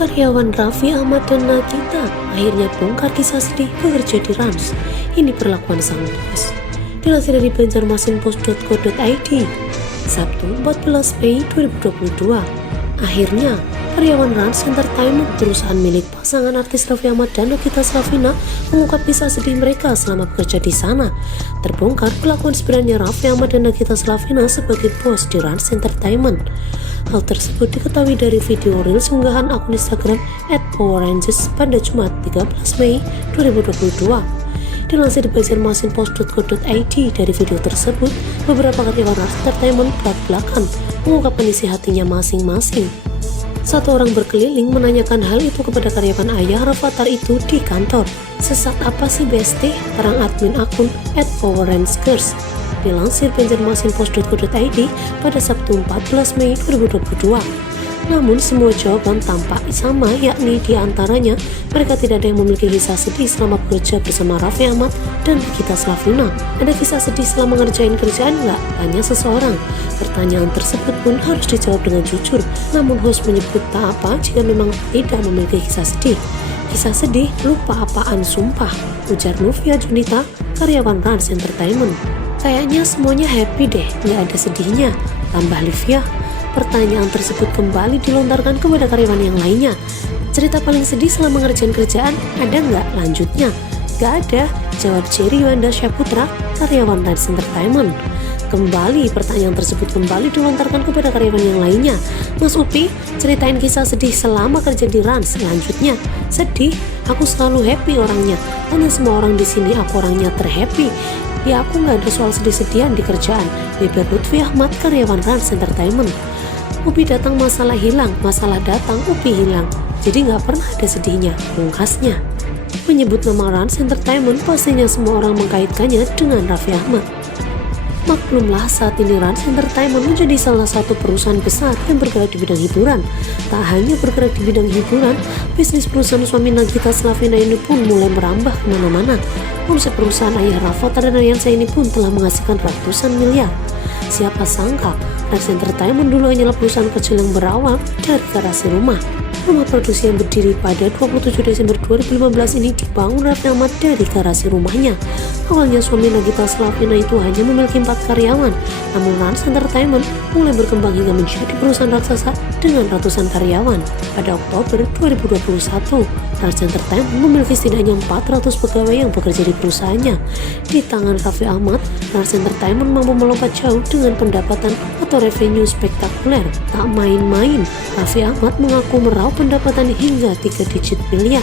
Karyawan Raffi Ahmad dan Nagita akhirnya bongkar kisah sedih bekerja di Rans. Ini perlakuan sang bos. Dilansir dari banjarmasinpost.co.id, Sabtu 14 Mei 2022. Akhirnya, karyawan Rans Entertainment, perusahaan milik pasangan artis Raffi Ahmad dan Nagita Slavina, mengungkap kisah sedih mereka selama bekerja di sana. Terbongkar kelakuan sebenarnya Raffi Ahmad dan Nagita Slavina sebagai bos di Rans Entertainment. Hal tersebut diketahui dari video reels unggahan akun Instagram @powerrangers pada Jumat 13 Mei 2022. Dilansir di banjarmasinpost.co.id, dari video tersebut, beberapa karyawan Rans Entertainment belak-belakan mengungkapkan isi hatinya masing-masing. Satu orang berkeliling menanyakan hal itu kepada karyawan ayah Rafathar itu di kantor. "Sesat apa sih Besti?" terang admin akun @powerrangers. Dilansir banjarmasinpost.co.id pada Sabtu 14 Mei 2022. Namun semua jawaban tampak sama, yakni diantaranya mereka tidak ada yang memiliki kisah sedih selama bekerja bersama Raffi Ahmad dan Nagita Slavina. "Ada kisah sedih selama ngerjain kerjaan nggak?" tanya seseorang. Pertanyaan tersebut pun harus dijawab dengan jujur, namun host menyebut tak apa jika memang tidak memiliki kisah sedih. "Kisah sedih? Lupa apaan sumpah," ujar Novia Junita, karyawan Rans Entertainment. "Kayaknya semuanya happy deh, nggak ada sedihnya," tambah Livia. Pertanyaan tersebut kembali dilontarkan kepada karyawan yang lainnya. "Cerita paling sedih selama ngerjain kerjaan ada nggak?" lanjutnya. "Gak ada," jawab Jerry Wanda Syaputra, karyawan Rans Entertainment. Kembali pertanyaan tersebut kembali dilontarkan kepada karyawan yang lainnya. "Mas Upi, ceritain kisah sedih selama kerja di Rans," lanjutnya. "Sedih? Aku selalu happy orangnya. Tanya semua orang di sini, aku orangnya terhappy. Ya aku nggak ada soal sedih-sedihan di kerjaan," beber Lutfi Ahmad, karyawan Rans Entertainment. "Upi datang masalah hilang, masalah datang Upi hilang. Jadi nggak pernah ada sedihnya," pungkasnya. Menyebut nama Rans Entertainment, pastinya semua orang mengkaitkannya dengan Raffi Ahmad. Maklumlah, saat ini Rans Entertainment menjadi salah satu perusahaan besar yang bergerak di bidang hiburan. Tak hanya bergerak di bidang hiburan, bisnis perusahaan suami Nagita Slavina ini pun mulai merambah kemana-mana. Omset perusahaan ayah Rafathar dan Aryansa ini pun telah menghasilkan ratusan miliar. Siapa sangka, Rans Entertainment dulu hanyalah perusahaan kecil yang berawal dari garasi rumah. Rumah produksi yang berdiri pada 27 Desember 2015 ini dibangun Raffi Ahmad dari garasi rumahnya. Awalnya suami Nagita Slavina itu hanya memiliki 4 karyawan, namun Rans Entertainment mulai berkembang hingga menjadi perusahaan raksasa dengan ratusan karyawan. Pada Oktober 2021, Rans Entertainment memiliki setidaknya 400 pegawai yang bekerja di perusahaannya. Di tangan Raffi Ahmad, Rans Entertainment mampu melompat jauh dengan pendapatan atau revenue spektakuler. Tak main-main, Raffi Ahmad mengaku meraup pendapatan hingga 3 digit miliar.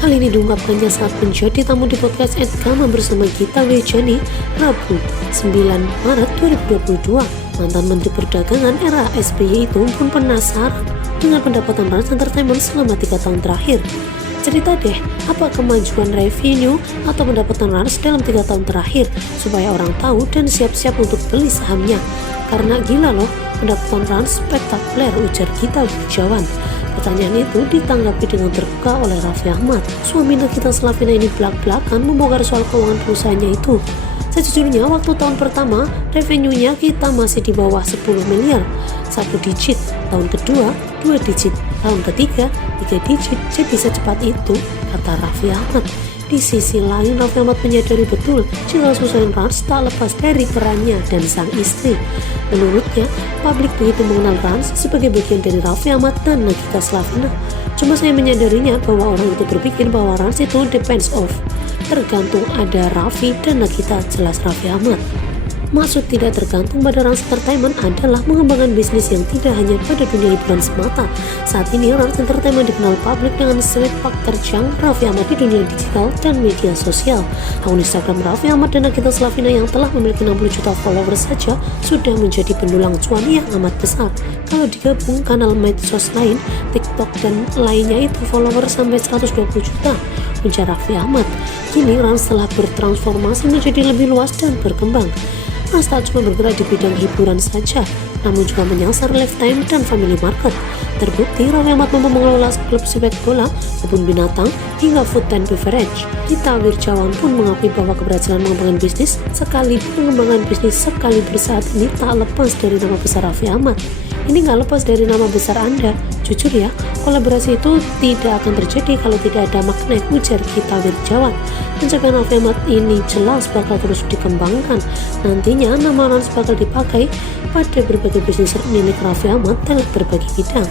Hal ini diungkapkannya saat menjadi tamu di podcast Ed Gama bersama Gita Wejani Rabu 9 Maret 2022. Mantan Menteri Perdagangan era SBY itu pun penasaran dengan pendapatan Rans Entertainment selama 3 tahun terakhir. "Cerita deh, apa kemajuan revenue atau pendapatan Rans dalam 3 tahun terakhir supaya orang tahu dan siap-siap untuk beli sahamnya. Karena gila loh, pendapatan Rans spektakuler," ujar Gita Wirjawan. Pertanyaan itu ditanggapi dengan terbuka oleh Raffi Ahmad. Suami Nagita Slavina ini belak-belakan membongkar soal keuangan perusahaannya itu. "Sejujurnya waktu tahun pertama revenue-nya kita masih di bawah 10 miliar, 1 digit, tahun kedua 2 digit, tahun ketiga 3 digit, jadi secepat itu," kata Raffi Ahmad. Di sisi lain, Raffi Ahmad menyadari betul jika sukses Rans tak lepas dari perannya dan sang istri. Menurutnya, publik begitu mengenal Rans sebagai bagian dari Raffi Ahmad dan Nagita Slavina. "Cuma saya menyadarinya bahwa orang itu berpikir bahwa Rans itu depends off. Tergantung ada Raffi dan Nagita," jelas Raffi Ahmad. Maksud tidak tergantung pada Rans Entertainment adalah mengembangkan bisnis yang tidak hanya pada dunia hiburan semata. Saat ini Rans Entertainment dikenal publik dengan sepak terjang Raffi Ahmad di dunia digital dan media sosial. Akun Instagram Raffi Ahmad dan Nagita Slavina yang telah memiliki 60 juta followers saja sudah menjadi pendulang cuan yang amat besar. Kalau digabung kanal medsos lain, TikTok dan lainnya itu followers sampai 120 juta, ujar Raffi Ahmad. Kini Rans telah bertransformasi menjadi lebih luas dan berkembang. Rans tak cuma bergerak di bidang hiburan saja, namun juga menyasar lifetime dan family market. Terbukti Raffi Ahmad mampu mengelola klub sepak bola, kebun binatang, hingga food and beverage. Gita Wirjawan pun mengakui bahwa keberhasilan mengembangkan bisnis sekali bersaat ini tak lepas dari nama besar Raffi Ahmad. "Ini nggak lepas dari nama besar Anda, Jujur ya, kolaborasi itu tidak akan terjadi kalau tidak ada magnet, ujar Gita Wirjawan. Pencapaian Raffi Ahmad ini jelas bakal terus dikembangkan. Nantinya nama Rans bakal dipakai pada berbagai bisnis milik Raffi Ahmad dalam berbagai bidang.